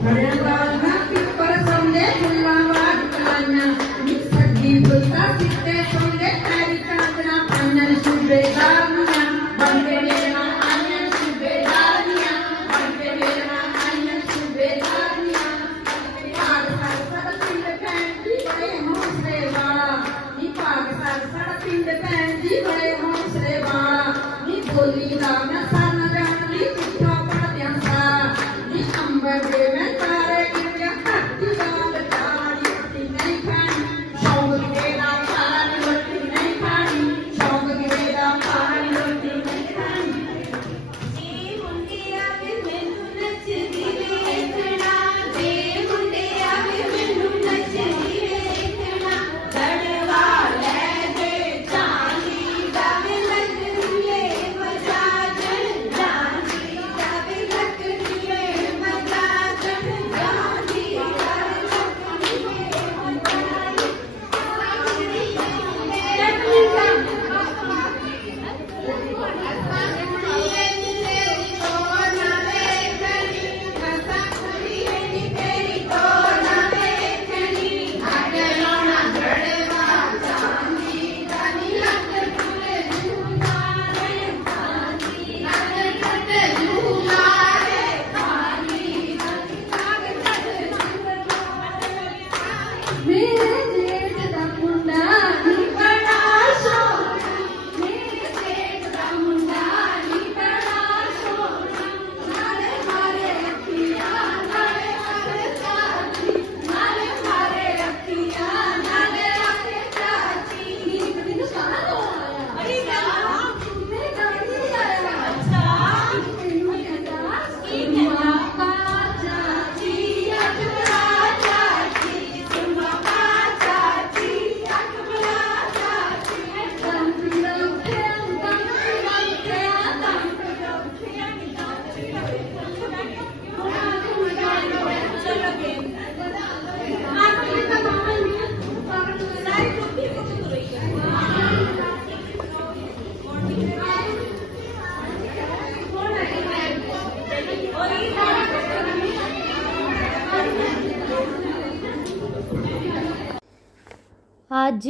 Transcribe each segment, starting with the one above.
Hare Amen. ਅੱਜ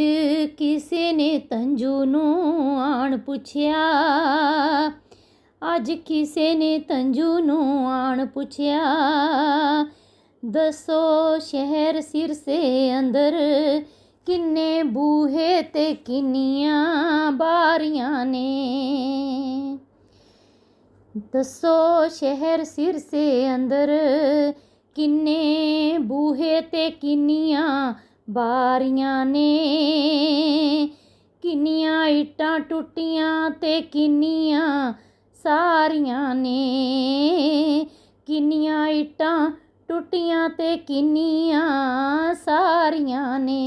ਕਿਸੇ ਨੇ ਤੰਜੂ ਨੂੰ ਆਣ ਪੁੱਛਿਆ ਅੱਜ ਕਿਸੇ ਨੇ ਤੰਜੂ ਨੂੰ ਆਣ ਪੁੱਛਿਆ ਦੱਸੋ ਸ਼ਹਿਰ ਸਿਰ ਸੇ ਅੰਦਰ ਕਿੰਨੇ ਬੂਹੇ ਤੇ ਕਿੰਨੀਆਂ ਬਾਰੀਆਂ ਨੇ ਦੱਸੋ ਸ਼ਹਿਰ ਸਿਰ ਸੇ ਅੰਦਰ ਕਿੰਨੇ ਬੂਹੇ ਤੇ ਕਿੰਨੀਆਂ ਬਾਰੀਆਂ ਨੇ ਕਿੰਨੀਆਂ ਇੱਟਾਂ ਟੁੱਟੀਆਂ ਤੇ ਕਿੰਨੀਆਂ ਸਾਰੀਆਂ ਨੇ ਕਿੰਨੀਆਂ ਇੱਟਾਂ ਟੁੱਟੀਆਂ ਤੇ ਕਿੰਨੀਆਂ ਸਾਰੀਆਂ ਨੇ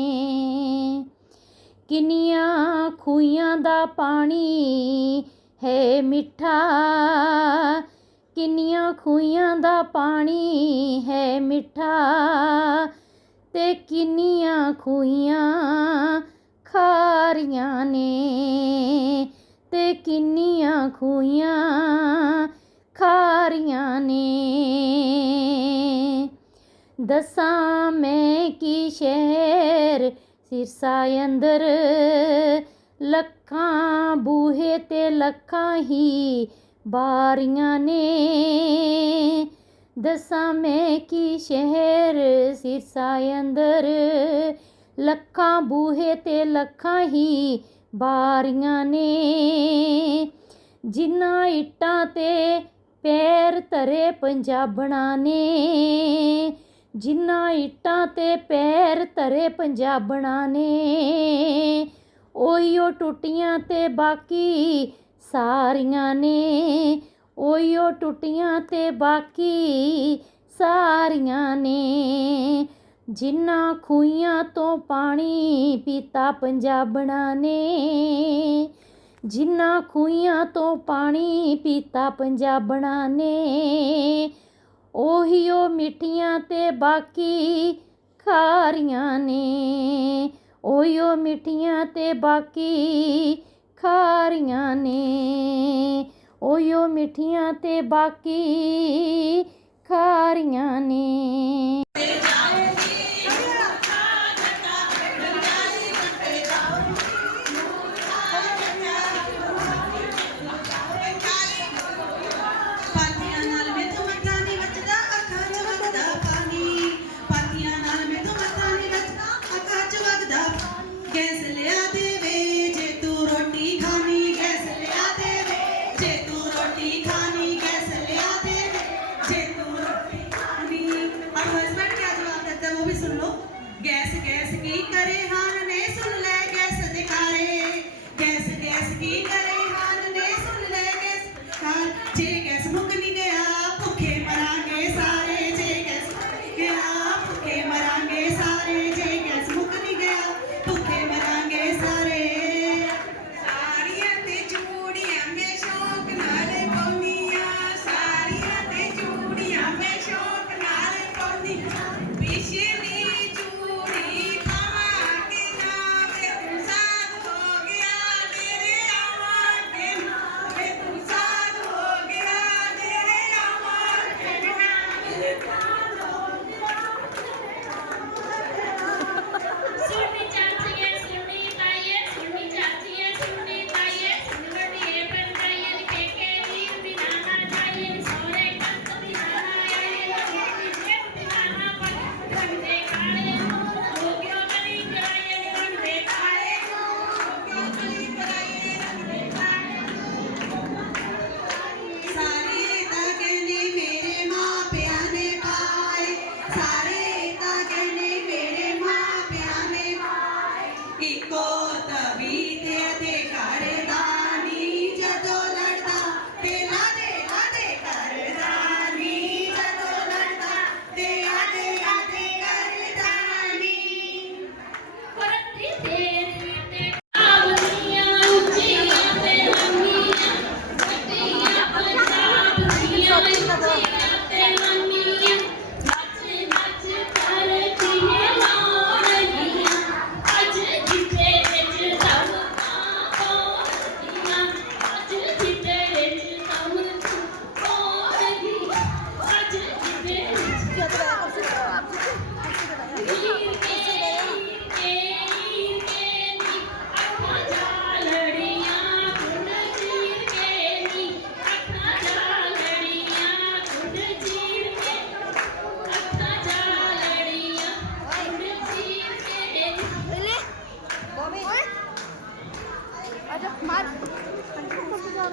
ਕਿੰਨੀਆਂ ਖੂਹਾਂ ਦਾ ਪਾਣੀ ਹੈ ਮਿੱਠਾ ਕਿੰਨੀਆਂ ਖੂਹਾਂ ਦਾ ਪਾਣੀ ਹੈ ਮਿੱਠਾ ਤੇ ਕਿੰਨੀਆਂ ਖੂਹੀਆਂ ਖਾਰੀਆਂ ਨੇ ਤੇ ਕਿੰਨੀਆਂ ਖੂਹੀਆਂ ਖਾਰੀਆਂ ਨੇ ਦਸਾਂ ਮੈਂ ਕੀ ਸ਼ਹਿਰ ਸਿਰਸਾ ਅੰਦਰ ਲੱਖਾਂ ਬੂਹੇ ਤੇ ਲੱਖਾਂ ਹੀ ਬਾਰੀਆਂ ਨੇ ਦਸਾਂ ਮੈਂ ਕੀ ਸ਼ਹਿਰ ਸਿਰਸਾ ਅੰਦਰ ਲੱਖਾਂ ਬੂਹੇ ਤੇ ਲੱਖਾਂ ਹੀ ਬਾਰੀਆਂ ਨੇ ਜਿਨ੍ਹਾਂ ਇੱਟਾਂ ਤੇ ਪੈਰ ਧਰੇ ਪੰਜਾਬਣਾ ਨੇ ਜਿਨ੍ਹਾਂ ਇੱਟਾਂ ਤੇ ਪੈਰ ਧਰੇ ਪੰਜਾਬਣਾ ਨੇ ਉਹੀਓ ਟੁੱਟੀਆਂ ਤੇ ਬਾਕੀ ਸਾਰੀਆਂ ਨੇ ਓਇਓ ਟੁੱਟੀਆਂ ਤੇ ਬਾਕੀ ਸਾਰੀਆਂ ਨੇ ਜਿਨ੍ਹਾਂ ਖੂਈਆਂ ਤੋਂ ਪਾਣੀ ਪੀਤਾ ਪੰਜਾਬਣਾ ਨੇ ਜਿਨ੍ਹਾਂ ਖੂਈਆਂ ਤੋਂ ਪਾਣੀ ਪੀਤਾ ਪੰਜਾਬਣਾ ਨੇ ਉਹੀ ਮਿੱਠੀਆਂ ਤੇ ਬਾਕੀ ਖਾਰੀਆਂ ਨੇ ਉਹੀ ਮਿੱਠੀਆਂ ਤੇ ਬਾਕੀ ਖਾਰੀਆਂ ਨੇ ਓਯੋ ਮਿੱਠੀਆਂ ਤੇ ਬਾਕੀ ਖਾਰੀਆਂ ਨੇ